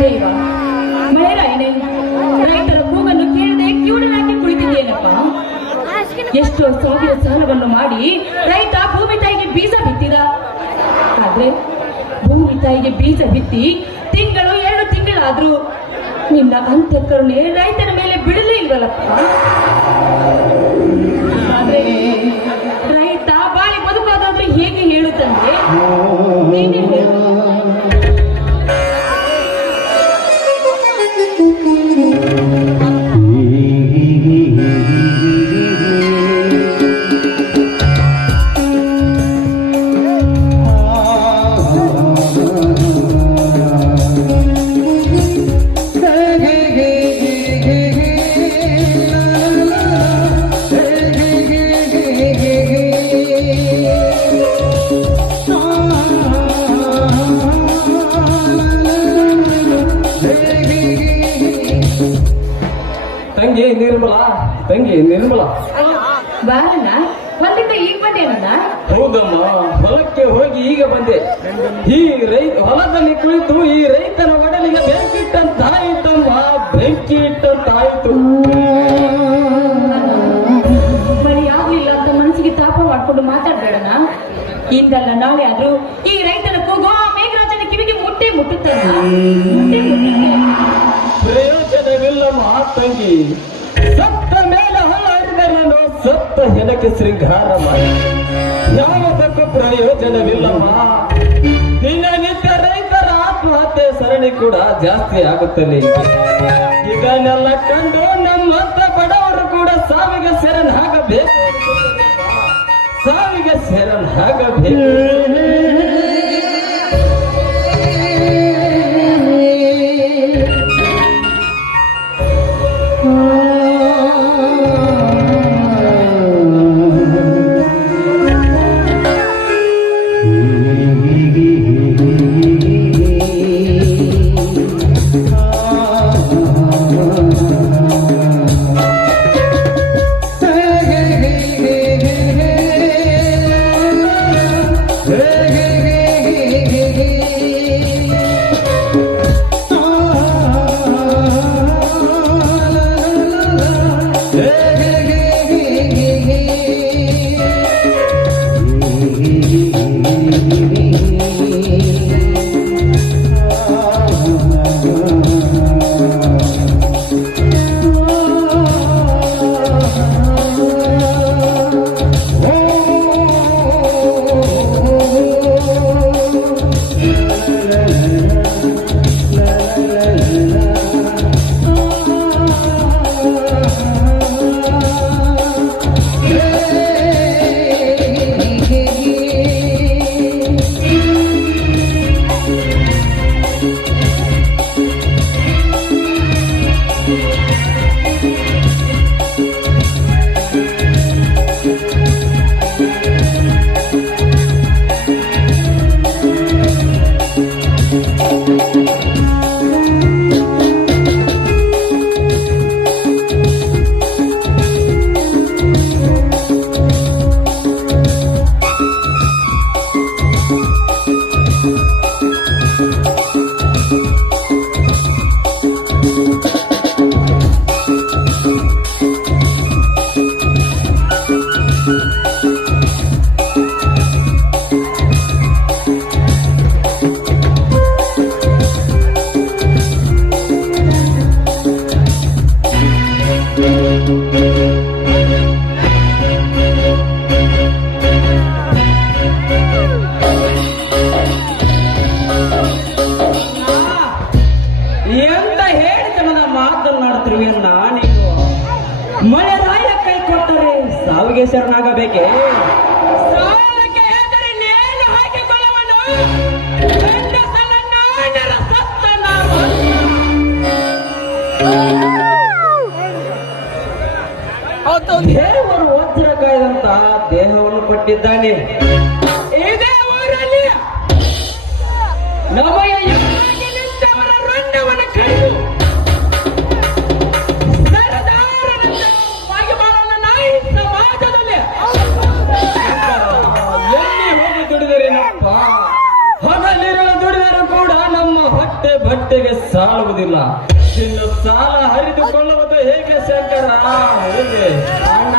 ದೇವ ಮಳೆರಾಯನೇ, ರೈತರ ಕೂಗನ್ನು ಕೇಳದೆ ಕಿವುಡನಾಗಿ ಕುಳಿತಿದ್ದೇನಪ್ಪ. ಎಷ್ಟೋ ಸಾವಿರ ಸಾಲವನ್ನು ಮಾಡಿ ರೈತ ಭೂಮಿ ತಾಯಿಗೆ ಬೀಜ ಬಿತ್ತಿದ. ಆದ್ರೆ ಭೂಮಿ ತಾಯಿಗೆ ಬೀಜ ಬಿತ್ತಿ ತಿಂಗಳು 2 ತಿಂಗಳಾದ್ರೂ ನಿನ್ನ ಅಂತಃಕರುಣೆ ರೈತನ ಮೇಲೆ ಬಿಡಲೇ ಇಲ್ವಲ್ಲಪ್ಪ. ಆದ್ರೆ ರೈತ ಬಾಳಿ ಬದುಕೋದಾದ್ರೂ ಹೇಗೆ ಹೇಳುತ್ತಂದ್ರೆ ನೀನೇ ಹೇಳು. ತಂಗಿ ನಿರ್ಮಲ ಬಾರಣ್ಣ, ಹೊಲದಿಂದ ಈಗ ಬಂದೇನಣ್ಣ? ಹೌದಮ್ಮ, ಹೊಲಕ್ಕೆ ಹೋಗಿ ಈಗ ಬಂದೆ. ಈ ಹೊಲದಲ್ಲಿ ಕುಳಿತು ಈ ರೈತನ ಒಡಲಿಗೆ ಬೆಂಕಿ ಇಟ್ಟಂತಾಯಿತಮ್ಮ, ಬೆಂಕಿ ಇಟ್ಟಂತಾಯಿತು. ಬರೀ ಆಗ್ಲಿಲ್ಲ ಅಂತ ಮನಸ್ಸಿಗೆ ತಾಪ ಮಾಡ್ಕೊಂಡು ಮಾತಾಡ್ಬೇಡಣ್ಣ. ಇಂದಲ್ಲ ನಾಳೆ ಆದ್ರೂ ಈ ರೈತನ ಕೂಗು ಆ ಮೇಘರಾಜನ ಕಿವಿಗೆ ಮುಟ್ಟುತ್ತೆ. ಪ್ರಯೋಜನವಿಲ್ಲಮ್ಮ ತಂಗಿ. ಸತ್ತ ಮೇಲೆ ಹೊಲ ಹರಿದರೇನು, ಸತ್ತ ಹೆಣಕ್ಕೆ ಶೃಂಗಾರ ಮಾಡಿ ಯಾವುದಕ್ಕೂ ಪ್ರಯೋಜನವಿಲ್ಲಮ್ಮ. ದಿನನಿತ್ಯ ರೈತರ ಆತ್ಮಹತ್ಯೆ ಸರಣಿ ಕೂಡ ಜಾಸ್ತಿ ಆಗುತ್ತಲೇ. ಇದನ್ನೆಲ್ಲ ಕಂಡು ನಮ್ಮಂತ ಬಡವರು ಕೂಡ ಸಾವಿಗೆ ಶರಣಾಗಬೇಕು, ಸಾವಿಗೆ ಶರಣಾಗಬೇಕು. ಮಳೆರಾಯ ಕೈ ಕೊಟ್ಟರೆ ಸಾವಿಗೆ ಶರಣಾಗಬೇಕೆ? ದೇವರು ವಜ್ರ ಕಾಯ್ದಂತ ದೇಹವನ್ನು ಕೊಟ್ಟಿದ್ದಾನೆ. ಇದೇ ಊರಲ್ಲಿ ನಮಗೆ ನಿಂತವರ ರಂಡವನ್ನು ಕಳೆದು ಸಮಾಜದಲ್ಲಿ ಹೊಟ್ಟೆಗೆ ಸಾಲುವುದಿಲ್ಲ. ಇನ್ನು ಸಾಲ ಹರಿದುಕೊಳ್ಳುವುದು ಹೇಗೆ ಶಂಕರ? ಹೇಗೆ ಅಣ್ಣ,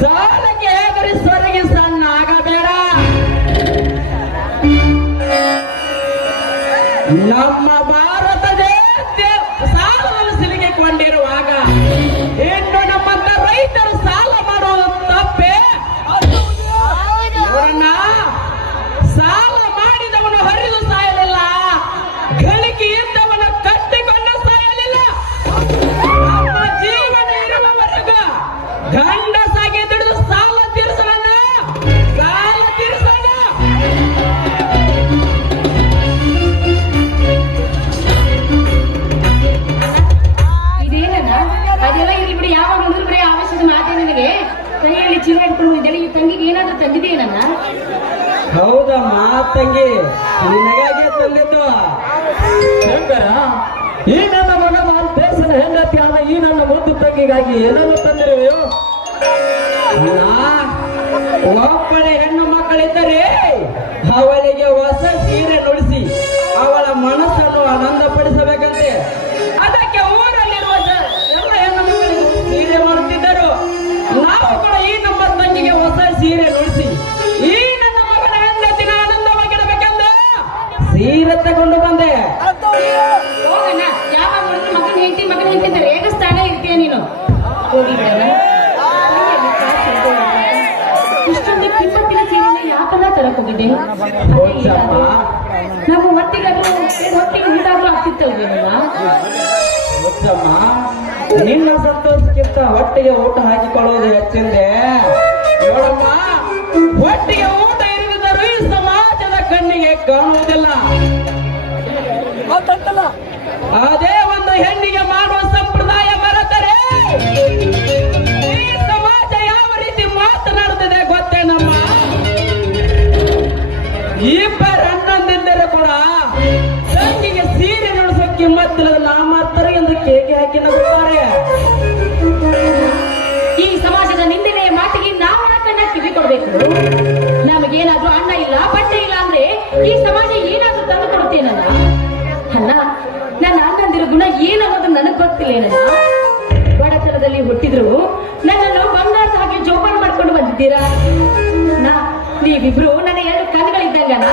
ಸಾಲಕ್ಕೆ ಹೇಗರಿ ಸೊರಗಿ ಸಣ್ಣ ಆಗಬೇಡ. ನಮ್ಮ ಭಾರತ ದೇಶ ಸಾಲದಲ್ಲಿ ಸಿಲುಕಿಕೊಂಡಿರುವಾಗ ಇನ್ನು ನಮ್ಮಂತ ರೈತರು ಸಾಲ ಮಾಡುವುದು ತಪ್ಪೇ? ನೋಡಣ್ಣ, ಸಾಲ ಮಾಡಿದವನು ಹರಿದು ಸಾಯಲಿಲ್ಲ, ಗಳಿಕೆಯಿಂದವನು ಕಟ್ಟಿಕೊಂಡು ಸಾಯಲಿಲ್ಲ. ನಮ್ಮ ಜೀವನ ಇರುವವರೆಗೂ ಗಂಡಸಾಗಿ ದುಡಿದು ಸಾಲ ತೀರಿಸೋಣ, ಸಾಲ ತೀರಿಸೋಣ. ಇದೇನಣ್ಣ? ಅದೆಲ್ಲ ಇಲ್ಲಿ ಬಿಡಿ, ಯಾವಾಗ ನೋಡಿದ್ರು ಬರೀ ಅವಶ್ಯಕ ಮಾತೇ ನನಗೆ. ಕೈಯಲ್ಲಿ ಚೀಲ ಇಟ್ಕೊಂಡು ಇದ್ದೇನೆ. ಈ ತಂಗಿಗೆ ಏನಾದ್ರೂ ತಂದಿದೆಯೇನಣ್ಣ? ಹೌದಮ್ಮ ತಂಗಿ, ನಿನಗಾಗೆ ತಂದಿದ್ದು. ಶಂಕರ, ಈ ನನ್ನ ಮಗ ದೇಶದ ಹೆಂಡತಿ ಆದ ಈ ನನ್ನ ಮುದ್ದು ತಂಗಿಗಾಗಿ ಏನನ್ನು ತಂದಿರುವೆಯೋ? ಒಬ್ಬಳೆ ಹೆಣ್ಣು ಮಕ್ಕಳಿದ್ದರೆ ಅವಳಿಗೆ ಹೊಸ ಸೀರೆ ನುಡಿಸಿ ಅವಳ ಮನಸ್ಸನ್ನು ಆನಂದಪಡಿಸಬೇಕಂತೆ. ಅದಕ್ಕೆ ಊರಲ್ಲಿರುವ ಎಲ್ಲ ಹೆಣ್ಣು ಮಕ್ಕಳಿಗೆ ಸೀರೆ ಮಾಡುತ್ತಿದ್ದರು. ನಾವು ಕೂಡ ಈ ನಮ್ಮ ತಂಗಿಗೆ ಹೊಸ ಸೀರೆ ನುಡಿಸಿ ಈ ನನ್ನ ಮಗನ ಹೆಂಡತಿನ ಆನಂದವಾಗಿಡಬೇಕೆಂದು ಸೀರೆ ತಗೊಂಡು ಬಂದೆ. ಹೋಗಣ್ಣ, ಯಾವಾಗ ನೋಡಿದ್ರು ಮಗನ ಹೆಂಡತಿ ಅಂತ ರೇಗಿಸ್ತಾನೆ ಇರ್ತೀಯ ನೀನು. ಹೋಗಿ ಬಿಡಣ್ಣ. ಇಷ್ಟೊಂದು ಕಿಮ್ಮತ್ತಿನ ಸೀರೆನ ಯಾಕನ್ನ ತರಕ್ ಹೋಗಿದ್ದೆ? ನಮ್ಮ ಹೊಟ್ಟಿಗೆ ಊಟಾದ್ರೂ ಆಗ್ತಿತ್ತಲ್ವೇನಲ್ಲ? ಮುಚ್ಚಮ್ಮ, ನಿನ್ನ ಸಂತೋಷಕ್ಕಿಂತ ಹೊಟ್ಟಿಗೆ ಊಟ ಹಾಕಿಕೊಳ್ಳುವುದು ಹೆಚ್ಚಿಂದೆ. ನೋಡಮ್ಮ, ಹೊಟ್ಟಿಗೆ ಊಟ ಇರುವುದರು ಈ ಸಮಾಜದ ಕಣ್ಣಿಗೆ ಕಾಣುವುದಿಲ್ಲ. ಅದೇ ಒಂದು ಹೆಣ್ಣಿಗೆ ಮಾಡುವ ಸಂಪ್ರದಾಯ ಮರೆತರೆ ಈ ಸಮಾಜ ಯಾವ ರೀತಿ ಮಾತನಾಡುತ್ತದೆ ಗೊತ್ತೇನಮ್ಮ? ಇಬ್ಬರು ಅಣ್ಣಂದಿದ್ದರೆ ಕೂಡ ತಂಗಿಗೆ ಸೀರೆ ನುಡಿಸೋ ಕಿಮ್ಮತ್ತಿಲ್ಲದ ನಾಮಾತ್ತರ ಎಂದು ಕೇಕೆ ಹಾಕಿ ನಗುತ್ತಾರೆ. ಈ ಸಮಾಜದ ನಿಂದನೆಯ ಮಾತಿಗೆ ನಾವು ಯಾಕನ್ನ ಕಿವಿ ಕೊಡ್ಬೇಕು? ನಮಗೇನಾದ್ರೂ ಅನ್ನ ಇಲ್ಲ, ಬಟ್ಟೆ ಇಲ್ಲ ಅಂದ್ರೆ ಈ ಸಮಾಜ ಏನಾದ್ರೂ ತಂದು ಕೊಡುತ್ತೇನಲ್ಲ? ಅಲ್ಲ, ನನ್ನ ಅಣ್ಣಂದಿರೋ ಗುಣ ಏನನ್ನೋದು ನನಗ್ ಗೊತ್ತಿಲ್ಲೇನಲ್ಲ? ಬಡತನದಲ್ಲಿ ಹುಟ್ಟಿದ್ರು ನನ್ನನ್ನು ಬಂಗಾರದ ಹಾಗೆ ಜೋಪಾನ ಮಾಡ್ಕೊಂಡು ಬಂದಿದ್ದೀರಾ. ನೀವಿಬ್ರು ನನ್ನ ಎರಡು ಕಣ್ಣುಗಳಿದ್ದಂಗಲ್ಲ.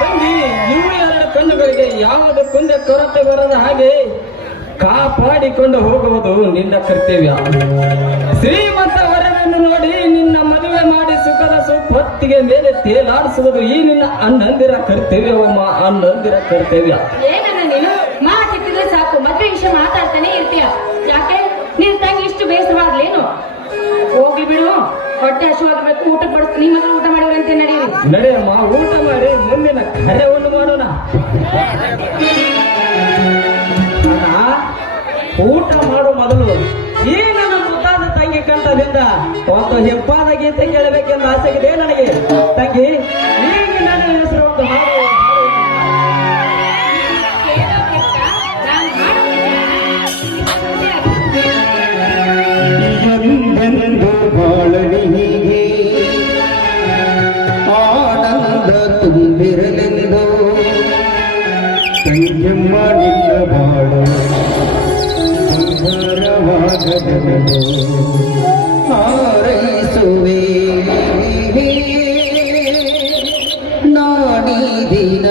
ತಂಗಿ, ಇವು ಎರಡು ಕಣ್ಣುಗಳಿಗೆ ಯಾವುದೇ ಕುಂದೆ ಕೊರತೆ ಬರದ ಹಾಗೆ ಕಾಪಾಡಿಕೊಂಡು ಹೋಗುವುದು ನಿನ್ನ ಕರ್ತವ್ಯ. ಶ್ರೀಮಂತ ವರನನ್ನು ನೋಡಿ ನಿನ್ನ ಮದುವೆ ಮಾಡಿ ಸುಖದ ಹೊತ್ತಿಗೆ ಮೇಲೆ ತೇಲಾಡಿಸುವುದು ಈ ನಿನ್ನ ಅಣ್ಣಂದಿರ ಕರ್ತವ್ಯವಮ್ಮ, ಅಣ್ಣಂದಿರ ಕರ್ತವ್ಯ. ಏನನ್ನ ನೀನು ಮಾತಿದ್ರೆ ಸಾಕು, ಮದುವೆ ವಿಷಯ ಮಾತಾಡ್ತಾನೆ ಇರ್ತೀಯ. ಯಾಕೆ ನಿನ್ ತಂಗಿ ಇಷ್ಟು ಬೇಸರವಾಗ್ಲೇನು? ಹೋಗಿ ಬಿಡು, ಹೊಟ್ಟೆ ಹಸುವಾಗಬೇಕು, ಊಟ ಬಡಿಸ್ತೀನಿ. ಮಕ್ಕಳು ಊಟ ಮಾಡಿದ್ರಂತೆ, ನಡೀರಿ. ನಡೆಯಮ್ಮ, ಊಟ ಮಾಡಿ ಮುಂದಿನ ಕಾರ್ಯವನ್ನು ಮಾಡೋಣ. ಊಟ ಮಾಡೋ ಮೊದಲು ಈ ನನ್ನ ಮುದ್ದಾದ ತಂಗಿ ಕಂಠದಿಂದ ಒಂದು ಹೆಪ್ಪಾದ ಗೀತೆ ಕೇಳಬೇಕೆಂದು ಆಸೆಗಿದೆ ನನಗೆ. ತಂಗಿ, ಈಗ ನನ್ನ ಹೆಸರು ಒಂದು ಹಾಡು. ಬಂದೆಂದು ಬಾಳನಿಗೆ ಆನಂದ ತುಂಬಿರಲೆಂದು ತಂಗೆಮ್ಮ ನಿನ್ನ ಬಾಳು ಸುಂದರವಾಗಲೆಂದು ಹಾರೈಸುವೆ ನಾಡಿ ದಿನ.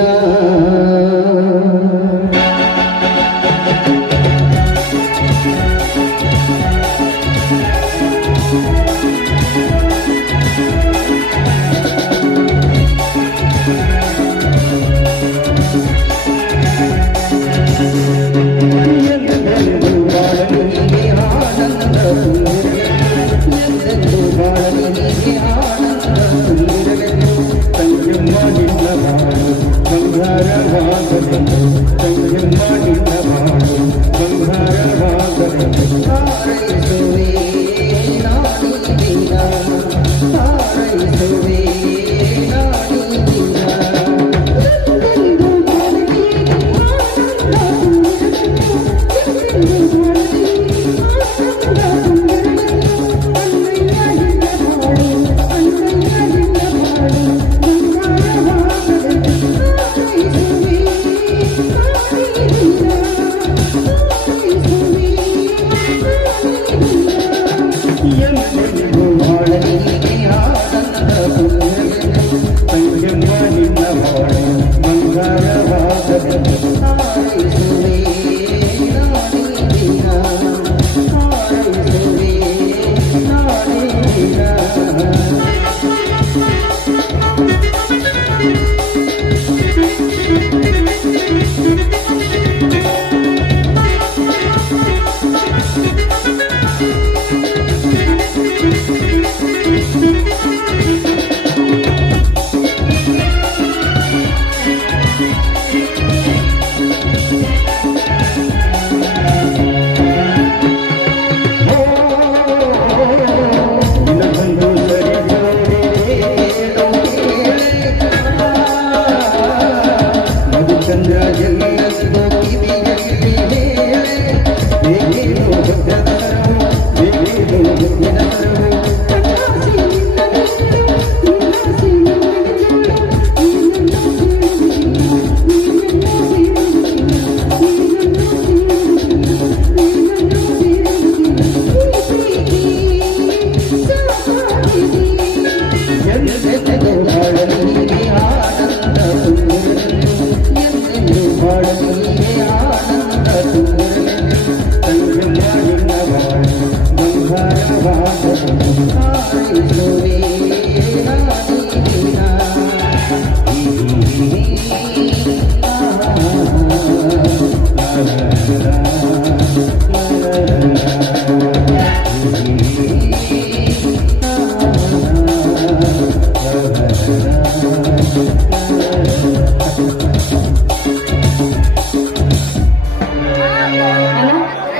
ಅಣ್ಣ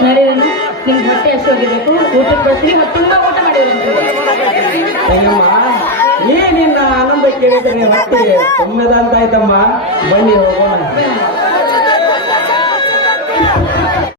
ನಡೀರಣ್ಣ, ನಿಮ್ಗೆ ಹೊಟ್ಟೆ ಹಸಿವಾಗಿರ್ಬೇಕು, ಊಟಕ್ಕೆ ಬರ್ತೀನಿ, ಮತ್ತೆ ತುಂಬಾ ಊಟ ಮಾಡಿರಂತೆ. ಹೆಂಗಮ್ಮ ಈ ನಿನ್ನ ಆನಂದ ಕೇಳಿದ್ರೆ ಹೊಟ್ಟೆ ತುಂಬದ ಅಂತ ಆಯ್ತಮ್ಮ. ಬನ್ನಿ ಹೋಗೋಣ.